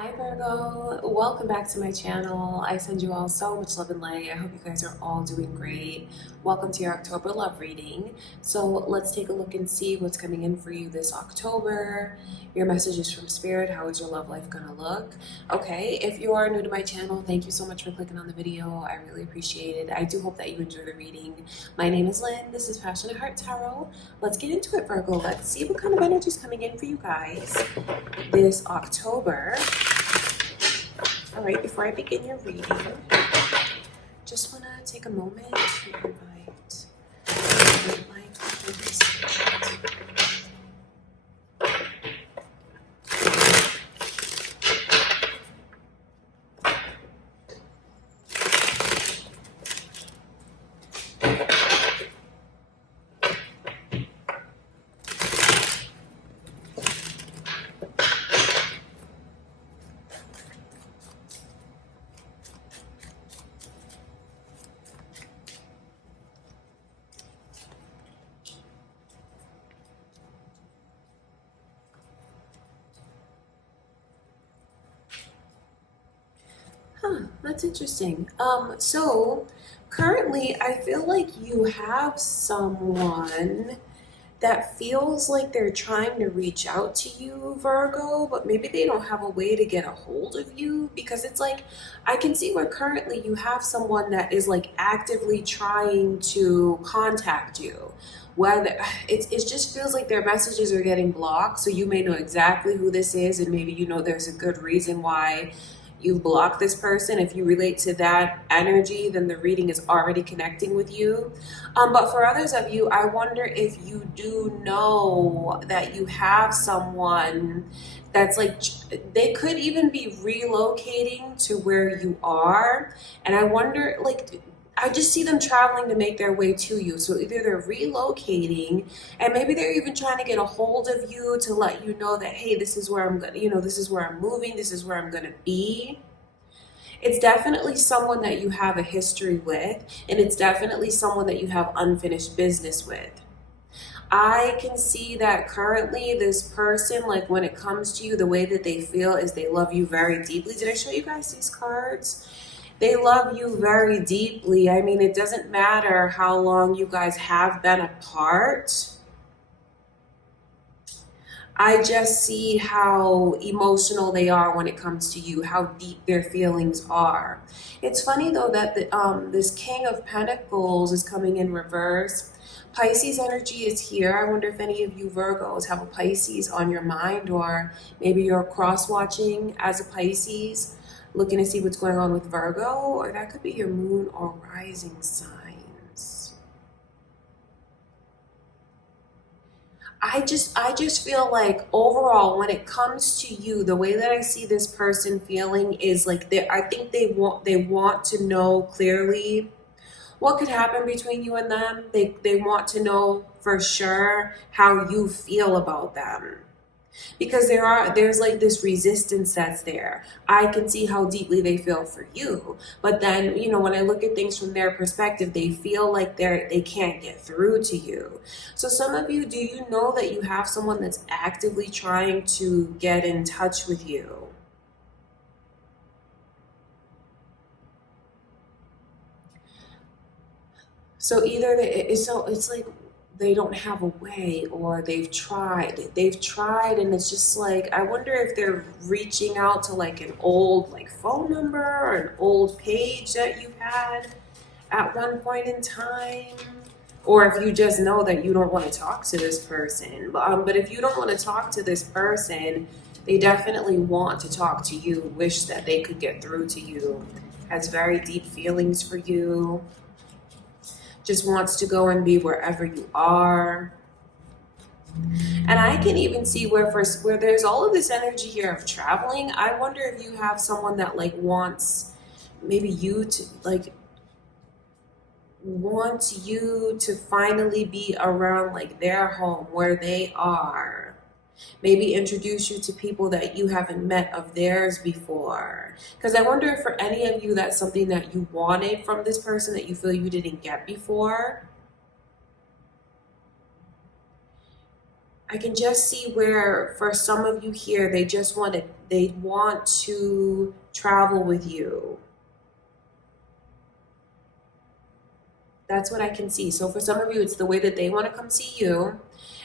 Hi Virgo, welcome back to my channel. I send you all so much love and light. I hope you guys are all doing great. Welcome to your October love reading. So let's take a look and see what's coming in for you this October. Your messages from Spirit. How is your love life gonna look? Okay, if you are new to my channel, thank you so much for clicking on the video. I really appreciate it. I do hope that you enjoy the reading. My name is Lynn. This is Passionate Heart Tarot. Let's get into it, Virgo. Let's see what kind of energy is coming in for you guys this October. All right, before I begin your reading, just want to take a moment to invite my friends. That's interesting. So currently I feel like you have someone that feels like they're trying to reach out to you, Virgo, but maybe they don't have a way to get a hold of you, because it's like I can see where currently you have someone that is like actively trying to contact you. Whether it just feels like their messages are getting blocked, so you may know exactly who this is, and maybe you know there's a good reason why you block this person. If you relate to that energy, then the reading is already connecting with you. But for others of you, I wonder if you do know that you have someone that's like, they could even be relocating to where you are. And I wonder, like, I just see them traveling to make their way to you. So either they're relocating, and maybe they're even trying to get a hold of you to let you know that, hey, this is where I'm gonna, this is where I'm moving, this is where I'm gonna be. It's definitely someone that you have a history with, and it's definitely someone that you have unfinished business with. I can see that currently this person, like when it comes to you, the way that they feel is they love you very deeply. Did I show you guys these cards? They love you very deeply. I mean, it doesn't matter how long you guys have been apart. I just see how emotional they are when it comes to you, how deep their feelings are. It's funny though that this King of Pentacles is coming in reverse. Pisces energy is here. I wonder if any of you Virgos have a Pisces on your mind, or maybe you're cross-watching as a Pisces, looking to see what's going on with Virgo, or that could be your moon or rising signs. I just feel like overall, when it comes to you, the way that I see this person feeling is like I think they want to know clearly what could happen between you and them. They want to know for sure how you feel about them, because there's like this resistance that's there. I can see how deeply they feel for you, but then when I look at things from their perspective, they feel like they can't get through to you. So some of you, do you know that you have someone that's actively trying to get in touch with you? So either it's like they don't have a way, or they've tried and it's just like, I wonder if they're reaching out to like an old like phone number or an old page that you had at one point in time, or if you just know that you don't want to talk to this person. But if you don't want to talk to this person, they definitely want to talk to you, wish that they could get through to you, has very deep feelings for you, just wants to go and be wherever you are. And I can even see where there's all of this energy here of traveling. I wonder if you have someone that like wants maybe you to like wants you to finally be around like their home, where they are. Maybe introduce you to people that you haven't met of theirs before. Because I wonder if for any of you that's something that you wanted from this person that you feel you didn't get before. I can just see where for some of you here, they want to travel with you. That's what I can see. So for some of you, it's the way that they want to come see you.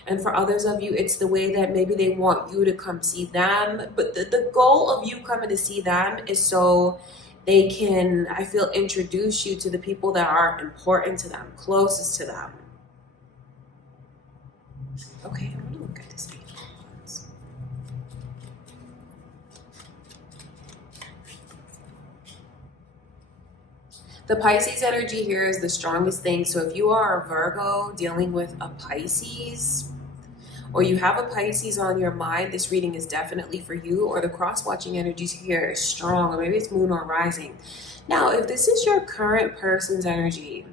And for others of you, it's the way that maybe they want you to come see them. But the goal of you coming to see them is so they can, I feel, introduce you to the people that are important to them, closest to them. Okay, I'm going to look at this page. The Pisces energy here is the strongest thing. So if you are a Virgo dealing with a Pisces, or you have a Pisces on your mind, this reading is definitely for you. Or the cross-watching energies here is strong, or maybe it's moon or rising. Now, if this is your current person's energy,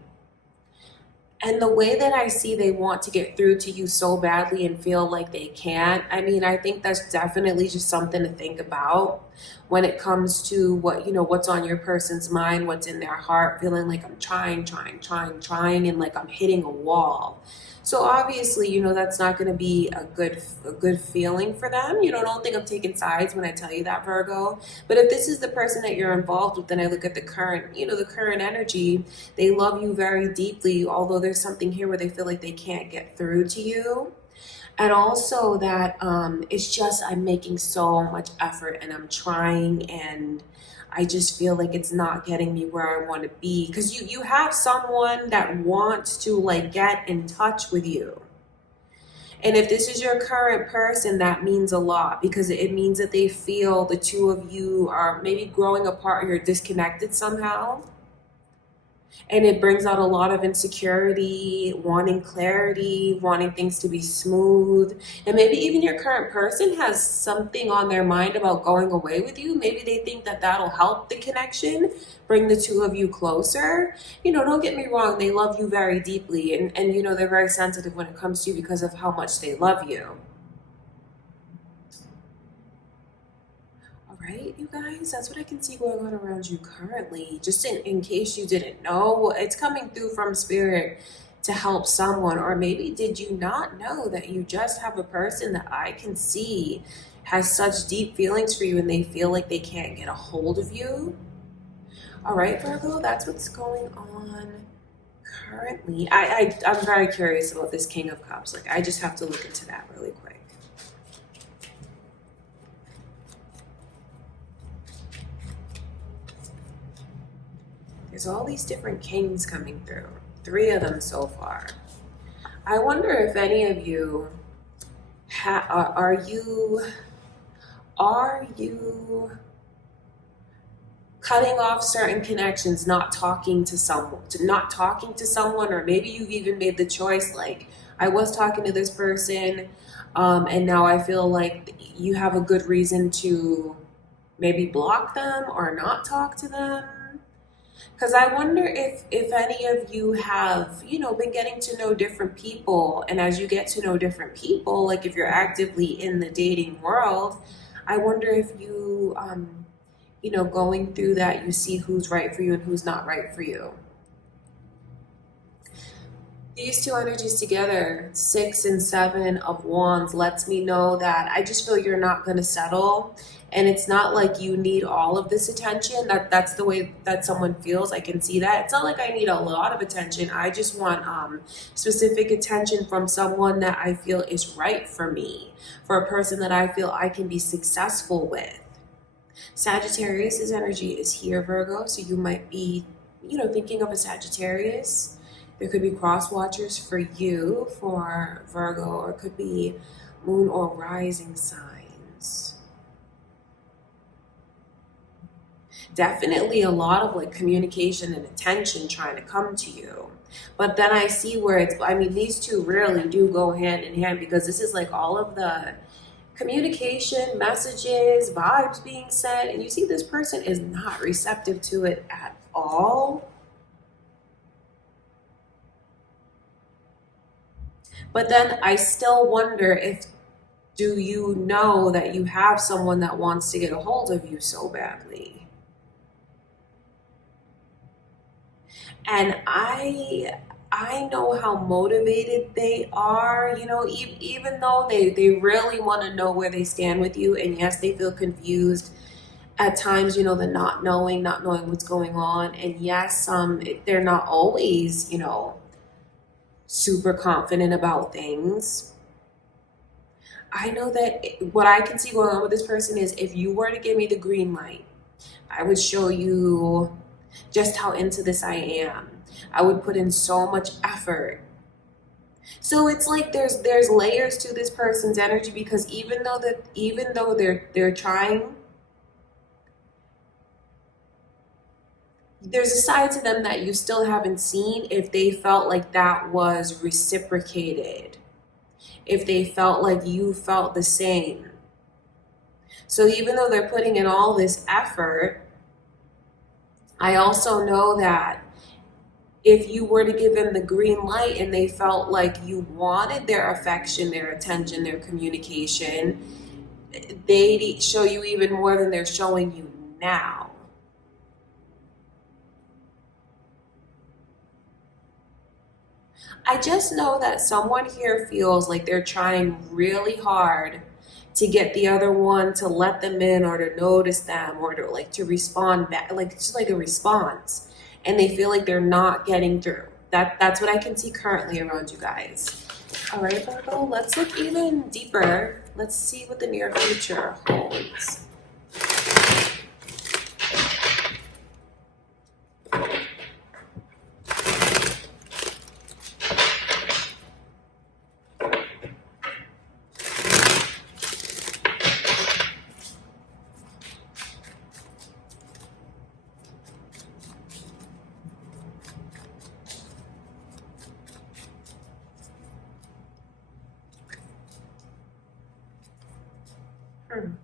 and the way that I see they want to get through to you so badly and feel like they can't, I mean, I think that's definitely just something to think about when it comes to what, you know, what's on your person's mind, what's in their heart, feeling like I'm trying, and like I'm hitting a wall. So obviously, you know, that's not going to be a good feeling for them. You know, don't think I'm taking sides when I tell you that, Virgo. But if this is the person that you're involved with, then I look at the current, you know, the current energy. They love you very deeply, although there's something here where they feel like they can't get through to you. And also that it's just I'm making so much effort and I'm trying, and I just feel like it's not getting me where I want to be. Because you have someone that wants to like get in touch with you. And if this is your current person, that means a lot, because it means that they feel the two of you are maybe growing apart or you're disconnected somehow. And it brings out a lot of insecurity, wanting clarity, wanting things to be smooth. And maybe even your current person has something on their mind about going away with you. Maybe they think that that'll help the connection, bring the two of you closer. You know, don't get me wrong, they love you very deeply. And you know, they're very sensitive when it comes to you because of how much they love you. Right, you guys, that's what I can see going on around you currently. Just in case you didn't know, it's coming through from spirit to help someone. Or maybe did you not know that you just have a person that I can see has such deep feelings for you and they feel like they can't get a hold of you? All right, Virgo, that's what's going on currently. I'm very curious about this King of Cups. Like, I just have to look into that really quick. There's all these different kings coming through. 3 of them so far. I wonder if any of you are you cutting off certain connections, not talking to someone, or maybe you've even made the choice, like, I was talking to this person, and now I feel like you have a good reason to maybe block them or not talk to them. Because I wonder if any of you have, you know, been getting to know different people. And as you get to know different people, like if you're actively in the dating world, I wonder if you, you know, going through that, you see who's right for you and who's not right for you. These 2 energies together, 6 and 7 of Wands, lets me know that I just feel you're not going to settle. And it's not like you need all of this attention. That's the way that someone feels. I can see that. It's not like I need a lot of attention. I just want specific attention from someone that I feel is right for me, for a person that I feel I can be successful with. Sagittarius' energy is here, Virgo. So you might be, you know, thinking of a Sagittarius. There could be cross watchers for you, for Virgo, or it could be moon or rising signs. Definitely a lot of like communication and attention trying to come to you. But then I see where it's, I mean, these 2 really do go hand in hand, because this is like all of the communication, messages, vibes being sent. And you see this person is not receptive to it at all. But then I still wonder if, do you know that you have someone that wants to get a hold of you so badly? And I know how motivated they are, you know, even though they really want to know where they stand with you. And yes, they feel confused at times, you know, the not knowing what's going on. And yes, they're not always, you know, super confident about things. I know that what I can see going on with this person is if you were to give me the green light, I would show you just how into this I am. I would put in so much effort. So it's like there's layers to this person's energy, because even though they're trying, there's a side to them that you still haven't seen if they felt like that was reciprocated, if they felt like you felt the same. So even though they're putting in all this effort, I also know that if you were to give them the green light and they felt like you wanted their affection, their attention, their communication, they'd show you even more than they're showing you now. I just know that someone here feels like they're trying really hard to get the other one to let them in, or to notice them, or to like to respond back, like just like a response. And they feel like they're not getting through. That's what I can see currently around you guys. All right, Virgo, let's look even deeper. Let's see what the near future holds.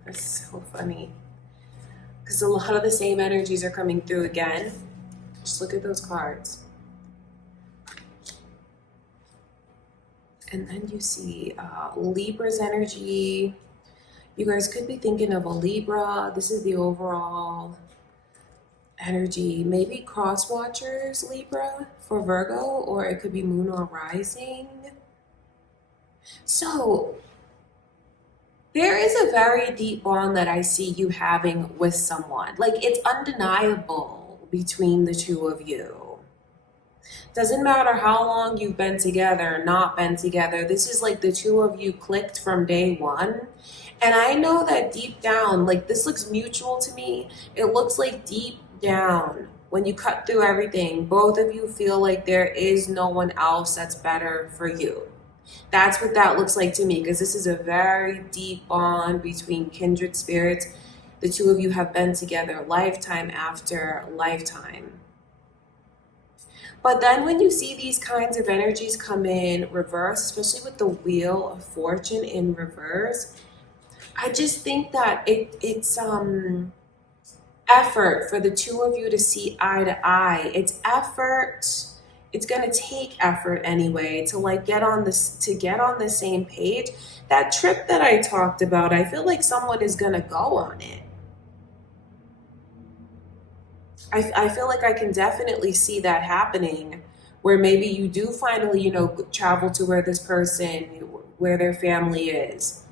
That's so funny. Because a lot of the same energies are coming through again. Just look at those cards. And then you see Libra's energy. You guys could be thinking of a Libra. This is the overall energy. Maybe cross watchers Libra for Virgo, or it could be moon or rising. So there is a very deep bond that I see you having with someone. Like, it's undeniable between the two of you. Doesn't matter how long you've been together, not been together. This is like the two of you clicked from day one. And I know that deep down, like, this looks mutual to me. It looks like deep down, when you cut through everything, both of you feel like there is no one else that's better for you. That's what that looks like to me, because this is a very deep bond between kindred spirits. The two of you have been together lifetime after lifetime. But then when you see these kinds of energies come in reverse, especially with the Wheel of Fortune in reverse, I just think that it's effort for the two of you to see eye to eye. It's effort. It's going to take effort anyway to like get on the same page. That trip that I talked about, I feel like someone is going to go on it. I feel like I can definitely see that happening, where maybe you do finally, you know, travel to where this person, where their family is.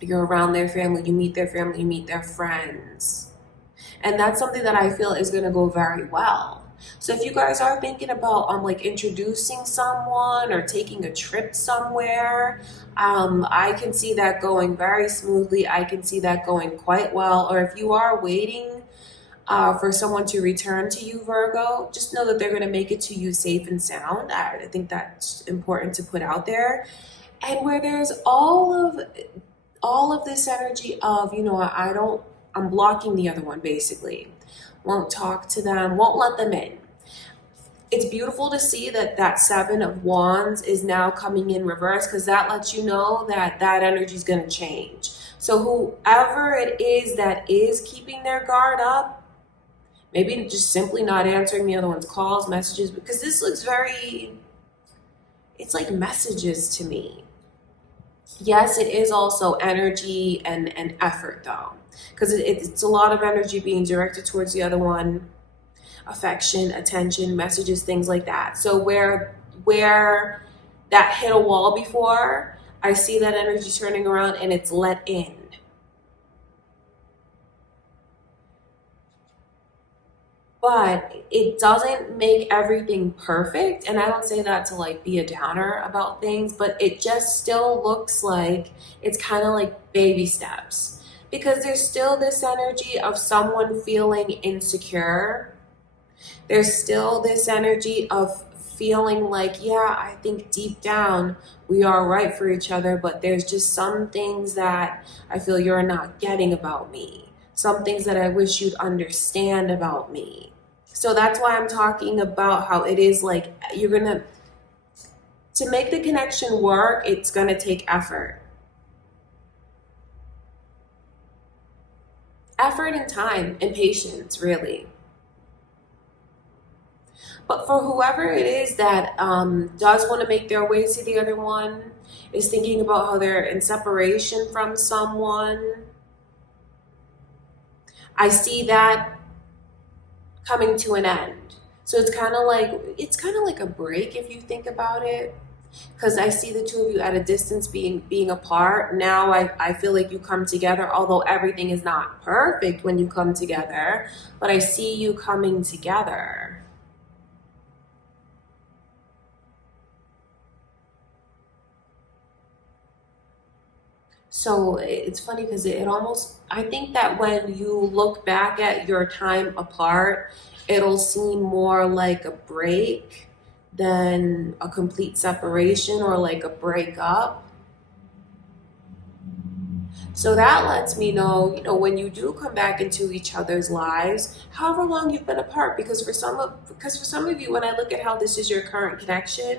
You're around their family, you meet their friends. And that's something that I feel is going to go very well. So if you guys are thinking about like introducing someone or taking a trip somewhere, I can see that going very smoothly. I can see that going quite well. Or if you are waiting for someone to return to you, Virgo, just know that they're going to make it to you safe and sound. I think that's important to put out there. And where there's all of this energy of, you know, I'm blocking the other one, basically. Won't talk to them, won't let them in. It's beautiful to see that Seven of Wands is now coming in reverse, because that lets you know that energy is going to change. So whoever it is that is keeping their guard up, maybe just simply not answering the other one's calls, messages, because this looks it's like messages to me. Yes, it is also energy and effort though, because it's a lot of energy being directed towards the other one. affection, attention, messages, things like that. So where that hit a wall before, I see that energy turning around and it's let in. But it doesn't make everything perfect. And I don't say that to like be a downer about things, but it just still looks like it's kind of like baby steps. Because there's still this energy of someone feeling insecure. There's still this energy of feeling like, yeah, I think deep down we are right for each other, but there's just some things that I feel you're not getting about me. Some things that I wish you'd understand about me. So that's why I'm talking about how it is like to make the connection work, it's gonna take effort. Effort and time and patience, really. But for whoever it is that does want to make their way to the other one, is thinking about how they're in separation from someone, I see that coming to an end. So it's kind of like a break if you think about it. Because I see the two of you at a distance being apart. Now I feel like you come together, although everything is not perfect when you come together, but I see you coming together. So it's funny because it almost, I think that when you look back at your time apart, it'll seem more like a break than a complete separation or like a breakup. So that lets me know, when you do come back into each other's lives, however long you've been apart, because for some of you, when I look at how this is your current connection,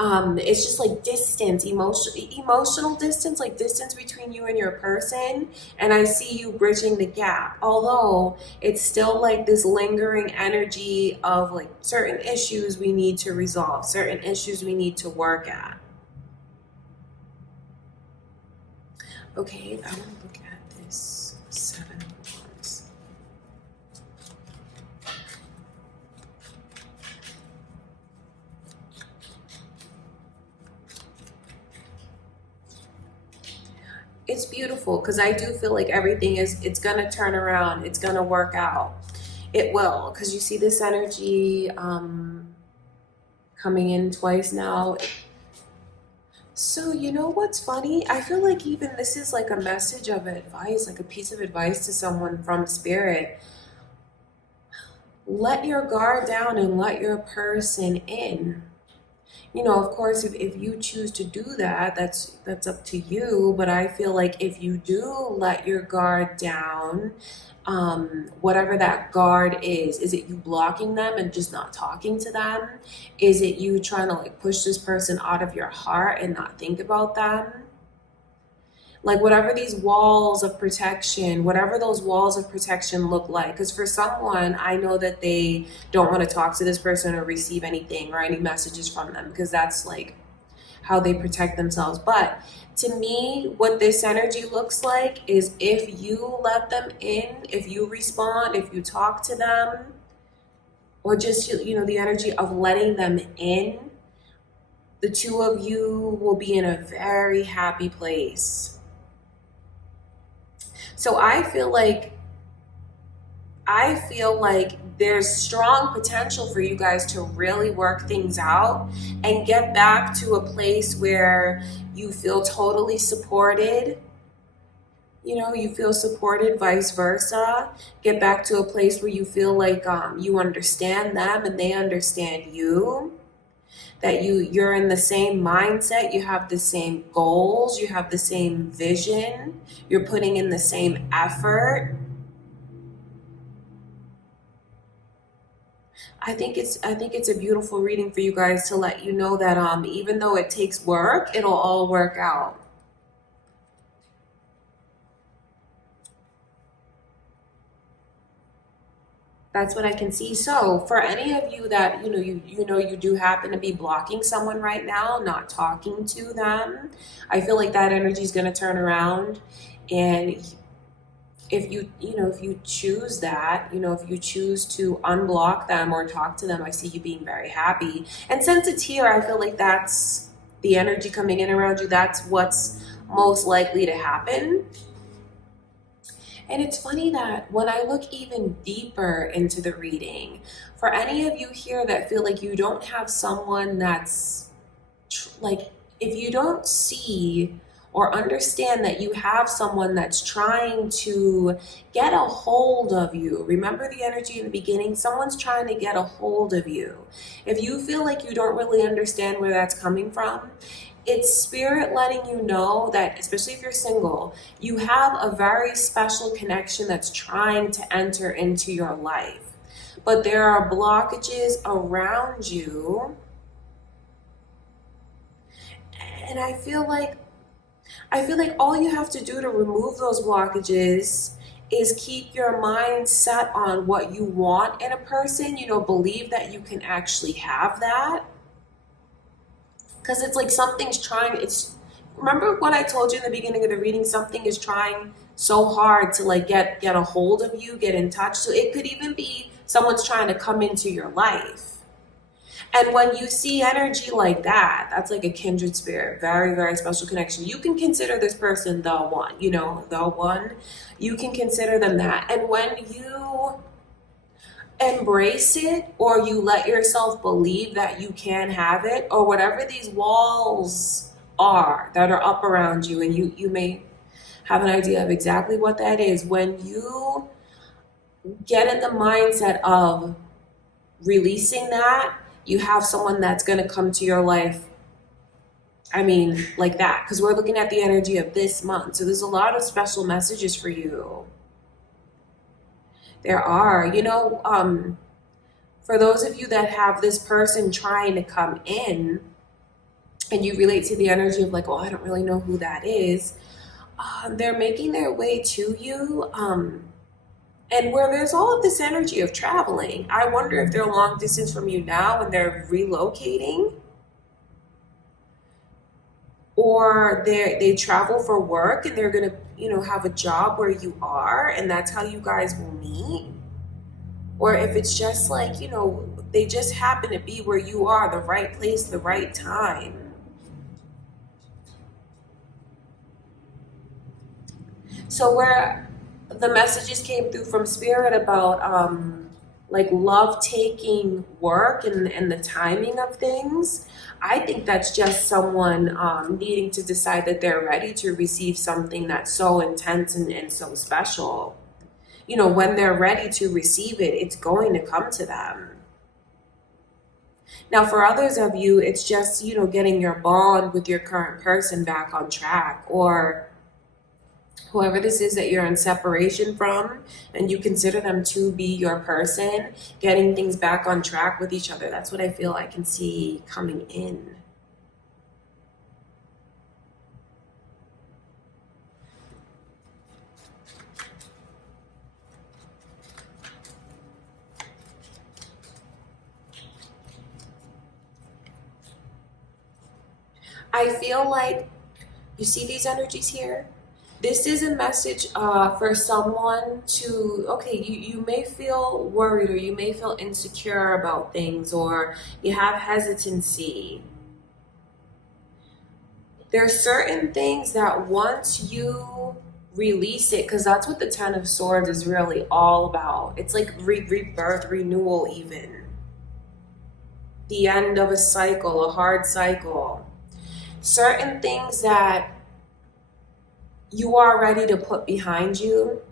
it's just like distance, emotional distance, like distance between you and your person. And I see you bridging the gap, although it's still like this lingering energy of like certain issues we need to resolve, certain issues we need to work at. Okay, I want to look at this 7 of Wands. It's beautiful because I do feel like it's going to turn around. It's going to work out. It will, because you see this energy coming in twice now. So you know what's funny? I feel like even this is like a message of advice, like a piece of advice to someone from spirit. Let your guard down and let your person in. Of course, if you choose to do that, that's up to you. But I feel like if you do let your guard down, whatever that guard is it you blocking them and just not talking to them? Is it you trying to like push this person out of your heart and not think about them? Like whatever those walls of protection look like. Because for someone, I know that they don't want to talk to this person or receive anything or any messages from them, because that's like how they protect themselves. But to me, what this energy looks like is if you let them in, if you respond, if you talk to them, or just, the energy of letting them in, the two of you will be in a very happy place. So I feel like there's strong potential for you guys to really work things out and get back to a place where you feel totally supported. You feel supported, vice versa. Get back to a place where you feel like you understand them and they understand you. That you're in the same mindset, you have the same goals, you have the same vision, you're putting in the same effort. I think it's a beautiful reading for you guys to let you know that even though it takes work, it'll all work out. That's what I can see. So for any of you that you do happen to be blocking someone right now, not talking to them, I feel like that energy is going to turn around and if if you choose that, if you choose to unblock them or talk to them, I see you being very happy. And since it's here, I feel like that's the energy coming in around you. That's what's most likely to happen. And it's funny that when I look even deeper into the reading, for any of you here that feel like you don't have someone that's like, if you don't see or understand that you have someone that's trying to get a hold of you. Remember the energy in the beginning? Someone's trying to get a hold of you. If you feel like you don't really understand where that's coming from, it's spirit letting you know that, especially if you're single, you have a very special connection that's trying to enter into your life. But there are blockages around you. And I feel like all you have to do to remove those blockages is keep your mind set on what you want in a person, believe that you can actually have that. Because it's like remember what I told you in the beginning of the reading, something is trying so hard to like get a hold of you, get in touch. So it could even be someone's trying to come into your life. And when you see energy like that, that's like a kindred spirit, very, very special connection. You can consider this person the one, the one. You can consider them that. And when you embrace it, or you let yourself believe that you can have it, or whatever these walls are that are up around you, and you may have an idea of exactly what that is, when you get in the mindset of releasing that, you have someone that's going to come to your life. I mean, like that, because we're looking at the energy of this month. So there's a lot of special messages for you. There are, for those of you that have this person trying to come in, and you relate to the energy of like, oh, I don't really know who that is. They're making their way to you. And where there's all of this energy of traveling, I wonder if they're long distance from you now and they're relocating, or they travel for work and they're gonna, have a job where you are, and that's how you guys will meet. Or if it's just like, they just happen to be where you are, the right place, the right time. So where the messages came through from spirit about like love taking work and the timing of things, I think that's just someone needing to decide that they're ready to receive something that's so intense and so special. When they're ready to receive it, it's going to come to them. Now, for others of you, it's just, getting your bond with your current person back on track, or whoever this is that you're in separation from and you consider them to be your person, getting things back on track with each other. That's what I feel I can see coming in. I feel like you see these energies here. This is a message for someone to, okay, you may feel worried, or you may feel insecure about things, or you have hesitancy. There's certain things that once you release it, because that's what the Ten of Swords is really all about. It's like rebirth, renewal even. The end of a cycle, a hard cycle. Certain things that you are ready to put behind you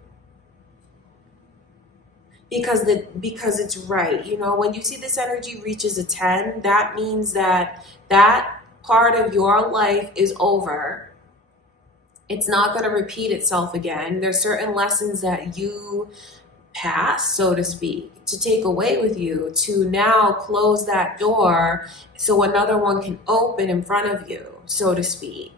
because it's right. When you see this energy reaches a 10, that means that part of your life is over. It's not going to repeat itself again. There's certain lessons that you pass, so to speak, to take away with you, to now close that door so another one can open in front of you, so to speak.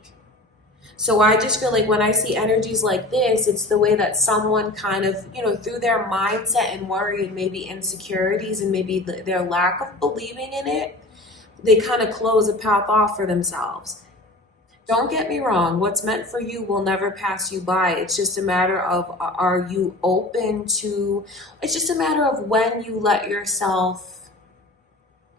So I just feel like when I see energies like this, it's the way that someone kind of, through their mindset and worry and maybe insecurities and maybe their lack of believing in it, they kind of close a path off for themselves. Don't get me wrong, what's meant for you will never pass you by. It's just a matter of are you open to, it's just a matter of when you let yourself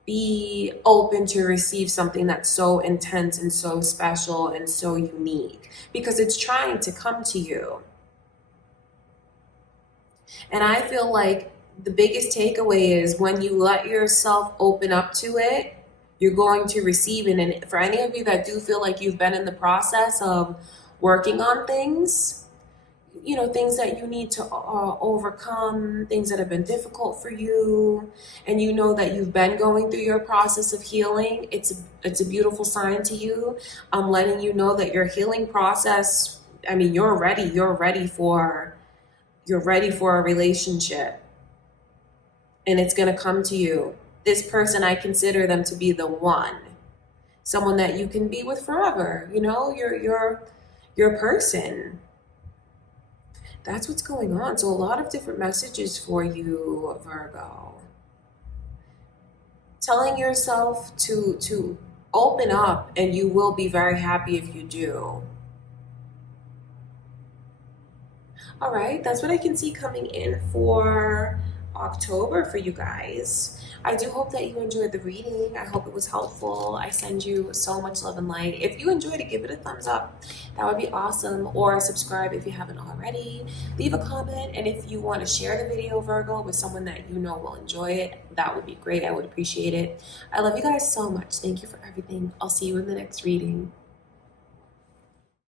be open to receive something that's so intense and so special and so unique, because it's trying to come to you. And I feel like the biggest takeaway is when you let yourself open up to it, you're going to receive it. And for any of you that do feel like you've been in the process of working on things, you know, things that you need to overcome, things that have been difficult for you, and you know that you've been going through your process of healing, it's a beautiful sign to you. I'm letting you know that your healing process, I mean, you're ready for a relationship, and it's going to come to you. This person, I consider them to be the one, someone that you can be with forever. You know, your person. That's what's going on. So a lot of different messages for you, Virgo. Telling yourself to open up, and you will be very happy if you do. All right, that's what I can see coming in for October for you guys. I do hope that you enjoyed the reading. I hope it was helpful. I send you so much love and light. If you enjoyed it, give it a thumbs up. That would be awesome. Or subscribe if you haven't already. Leave a comment. And if you want to share the video, Virgo, with someone that you know will enjoy it, that would be great. I would appreciate it. I love you guys so much. Thank you for everything. I'll see you in the next reading.